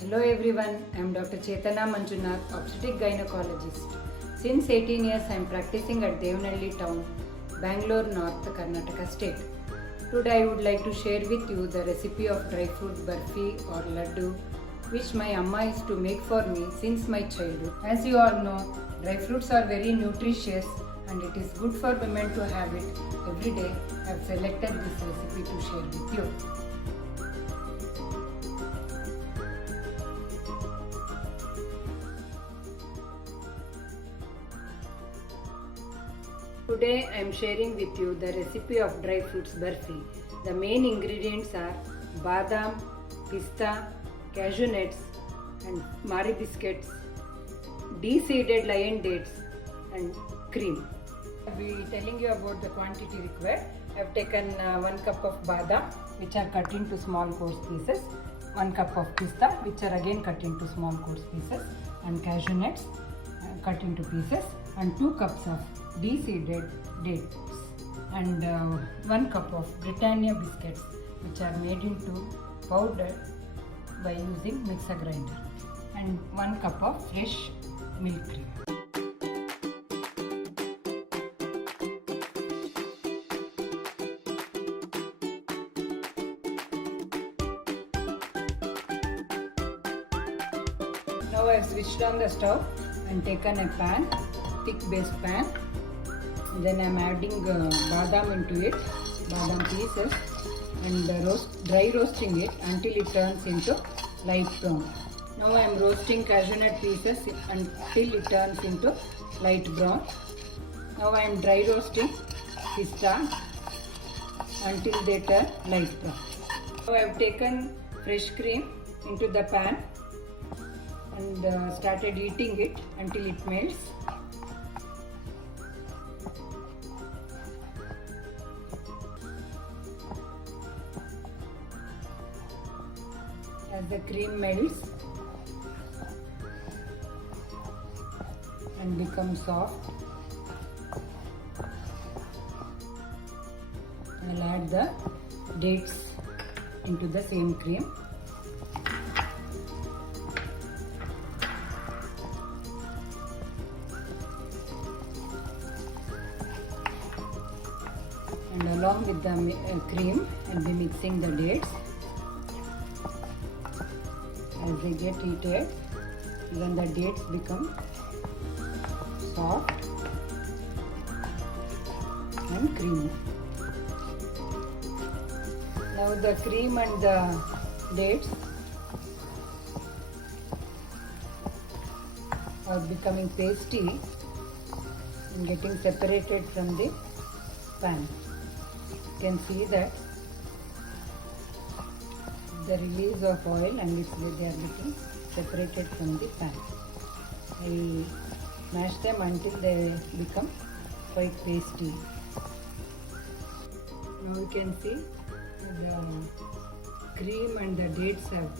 Hello everyone, I am Dr. Chetana Manjunath, obstetric gynecologist. Since 18 years I am practicing at Devnalli town, Bangalore North, Karnataka state. Today I would like to share with you the recipe of dry fruit barfi or laddu which my amma used to make for me since my childhood. As you all know, dry fruits are very nutritious and it is good for women to have it every day. I have selected this recipe to share with you. Today I am sharing with you the recipe of dry fruits barfi. The main ingredients are badam, pista, cashew nuts and Marie biscuits, de-seeded lion dates and cream. I will be telling you about the quantity required. I have taken 1 cup of badam which are cut into small coarse pieces, 1 cup of pista which are again cut into small coarse pieces, and cashew nuts cut into pieces, and 2 cups of de-seeded dates, and 1 cup of Britannia biscuits which are made into powder by using mixer grinder, and 1 cup of fresh milk cream. Now I have switched on the stove and taken a pan, thick base pan. Then I am adding badam into it, badam pieces, and dry roasting it until it turns into light brown. Now I am roasting cashew nut pieces until it turns into light brown. Now I am dry roasting pista until they turn light brown. Now I have taken fresh cream into the pan and started heating it until it melts. As the cream melts and becomes soft, I'll add the dates into the same cream. And along with the cream, I'll be mixing the dates. As they get heated, then the dates become soft and creamy. Now the cream and the dates are becoming pasty and getting separated from the pan. You can see that the release of oil and they are getting separated from the pan. I mash them until they become quite pasty. Now you can see the cream and the dates have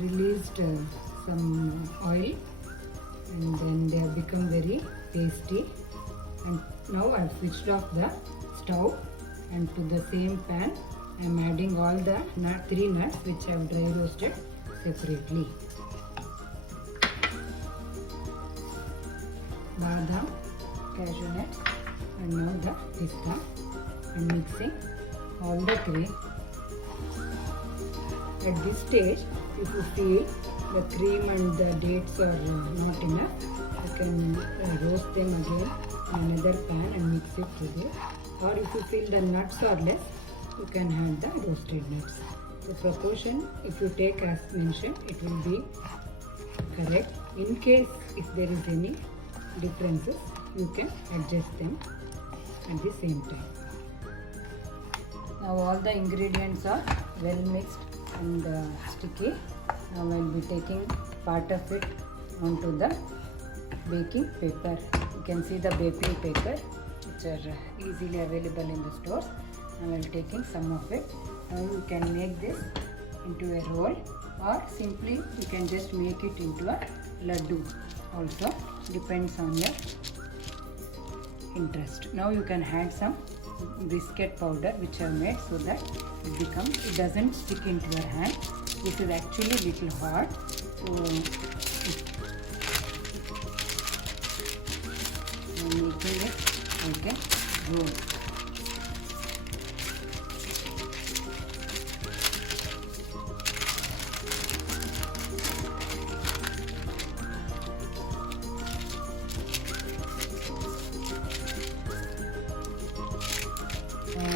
released some oil and then they have become very pasty. And now I have switched off the stove, and to the same pan I am adding all the 3 nuts which I have dry roasted separately. Badam, cashew nuts, and now the pista, and mixing all the 3. At this stage, if you feel the cream and the dates are not enough, you can roast them again in another pan and mix it together. Or if you feel the nuts are less, you can add the roasted nuts. The proportion, if you take as mentioned, it will be correct. In case if there is any differences, you can adjust them at the same time. Now all the ingredients are well mixed and sticky. Now I will be taking part of it onto the baking paper. You can see the baking paper which are easily available in the stores. Now I am taking some of it. Now you can make this into a roll, or simply you can just make it into a laddu. Also depends on your interest. Now you can add some biscuit powder which are made so that it doesn't stick into your hand. This is actually little hot, so I'm making it like a roll.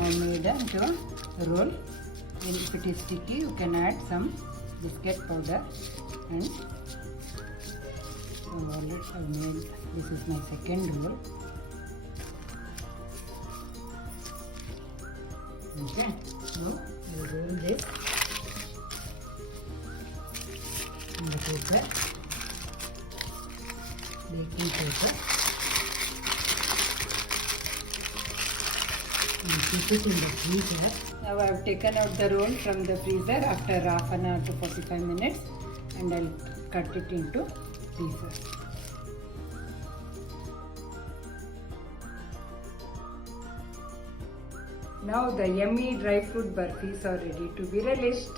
Made into a roll. If it is sticky, you can add some biscuit powder. And so already I made, this is my second roll. Okay, now I roll this in the paper, baking paper. And keep it in the freezer. Now I have taken out the roll from the freezer after half an hour to 45 minutes, and I'll cut it into pieces. Now the yummy dry fruit burfis are ready to be relished.